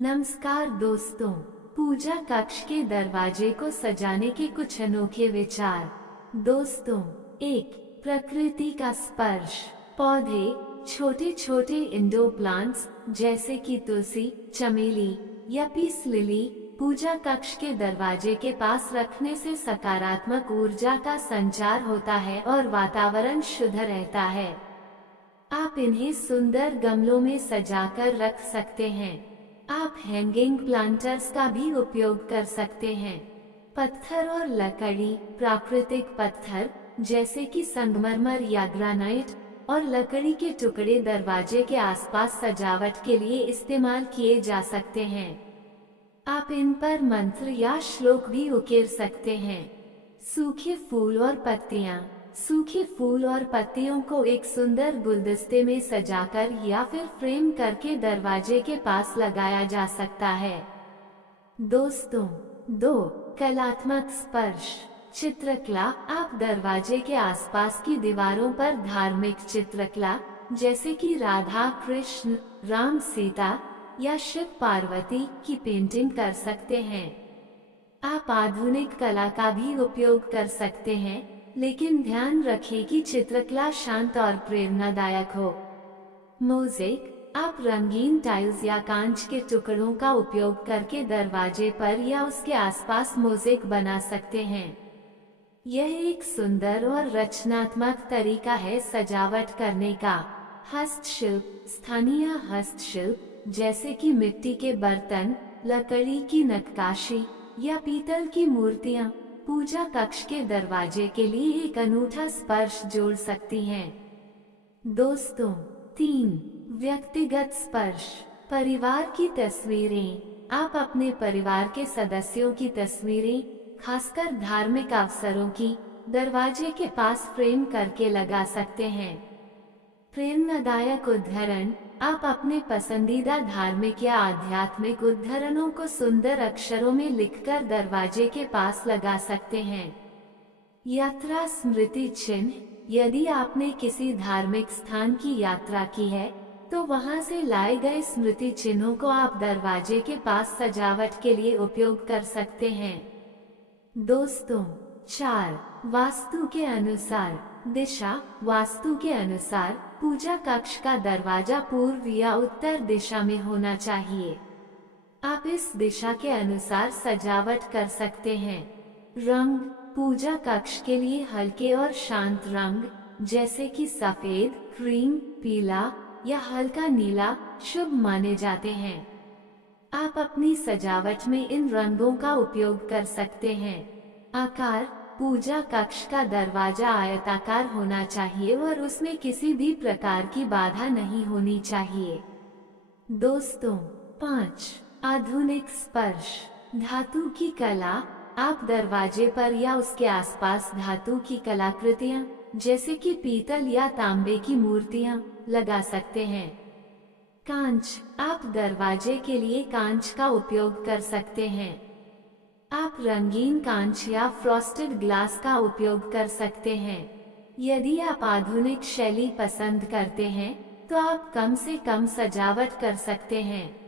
नमस्कार दोस्तों, पूजा कक्ष के दरवाजे को सजाने के कुछ अनोखे विचार। दोस्तों, एक, प्रकृति का स्पर्श। पौधे, छोटे छोटे इंडोर प्लांट्स जैसे कि तुलसी, चमेली या पीस लिली पूजा कक्ष के दरवाजे के पास रखने से सकारात्मक ऊर्जा का संचार होता है और वातावरण शुद्ध रहता है। आप इन्हें सुंदर गमलों में सजाकर रख सकते हैं। आप हैंगिंग प्लांटर्स का भी उपयोग कर सकते हैं। पत्थर और लकड़ी, प्राकृतिक पत्थर जैसे कि संगमरमर या ग्रेनाइट और लकड़ी के टुकड़े दरवाजे के आसपास सजावट के लिए इस्तेमाल किए जा सकते हैं। आप इन पर मंत्र या श्लोक भी उकेर सकते हैं। सूखे फूल और पत्तियां। सूखे फूल और पत्तियों को एक सुंदर गुलदस्ते में सजाकर या फिर फ्रेम करके दरवाजे के पास लगाया जा सकता है। दोस्तों, 2, कलात्मक स्पर्श। चित्रकला। आप दरवाजे के आसपास की दीवारों पर धार्मिक चित्रकला जैसे कि राधा कृष्ण, राम सीता या शिव पार्वती की पेंटिंग कर सकते हैं। आप आधुनिक कला का भी उपयोग कर सकते हैं, लेकिन ध्यान रखें कि चित्रकला शांत और प्रेरणादायक हो। मोज़ेक। आप रंगीन टाइल्स या कांच के टुकड़ों का उपयोग करके दरवाजे पर या उसके आसपास मोज़ेक बना सकते हैं। यह एक सुंदर और रचनात्मक तरीका है सजावट करने का। हस्तशिल्प। स्थानीय हस्तशिल्प जैसे कि मिट्टी के बर्तन, लकड़ी की नक्काशी या पीतल की मूर्तियां पूजा कक्ष के दरवाजे के लिए एक अनूठा स्पर्श जोड़ सकती हैं। दोस्तों, 3, व्यक्तिगत स्पर्श। परिवार की तस्वीरें। आप अपने परिवार के सदस्यों की तस्वीरें, खासकर धार्मिक अवसरों की, दरवाजे के पास फ्रेम करके लगा सकते हैं। प्रेरणादायक उद्धरण। आप अपने पसंदीदा धार्मिक या आध्यात्मिक उद्धरणों को सुंदर अक्षरों में लिखकर दरवाजे के पास लगा सकते हैं। यात्रा स्मृति चिन्ह। यदि आपने किसी धार्मिक स्थान की यात्रा की है, तो वहां से लाए गए स्मृति चिन्हों को आप दरवाजे के पास सजावट के लिए उपयोग कर सकते हैं। दोस्तों, 4, वास्तु के अनुसार दिशा। वास्तु के अनुसार पूजा कक्ष का दरवाजा पूर्व या उत्तर दिशा में होना चाहिए। आप इस दिशा के अनुसार सजावट कर सकते हैं। रंग। पूजा कक्ष के लिए हल्के और शांत रंग जैसे कि सफेद, क्रीम, पीला या हल्का नीला शुभ माने जाते हैं। आप अपनी सजावट में इन रंगों का उपयोग कर सकते हैं। आकार। पूजा कक्ष का दरवाजा आयताकार होना चाहिए और उसमें किसी भी प्रकार की बाधा नहीं होनी चाहिए। दोस्तों, 5, आधुनिक स्पर्श। धातु की कला। आप दरवाजे पर या उसके आसपास धातु की कलाकृतियां जैसे कि पीतल या तांबे की मूर्तियां लगा सकते हैं। कांच। आप दरवाजे के लिए कांच का उपयोग कर सकते हैं। आप रंगीन कांच या फ्रॉस्टेड ग्लास का उपयोग कर सकते हैं। यदि आप आधुनिक शैली पसंद करते हैं, तो आप कम से कम सजावट कर सकते हैं।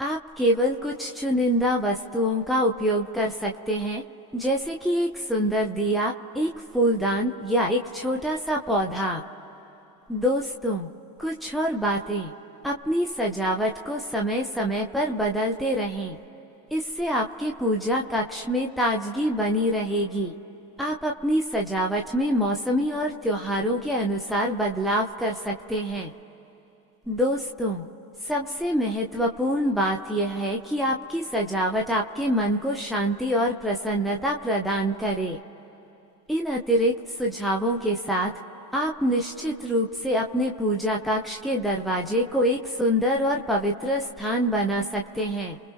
आप केवल कुछ चुनिंदा वस्तुओं का उपयोग कर सकते हैं, जैसे कि एक सुंदर दिया, एक फूलदान या एक छोटा सा पौधा। दोस्तों, कुछ और बातें। अपनी सजावट को समय समय पर बदलते रहें। इससे आपके पूजा कक्ष में ताजगी बनी रहेगी। आप अपनी सजावट में मौसमी और त्योहारों के अनुसार बदलाव कर सकते हैं। दोस्तों, सबसे महत्वपूर्ण बात यह है कि आपकी सजावट आपके मन को शांति और प्रसन्नता प्रदान करे। इन अतिरिक्त सुझावों के साथ आप निश्चित रूप से अपने पूजा कक्ष के दरवाजे को एक सुंदर और पवित्र स्थान बना सकते हैं।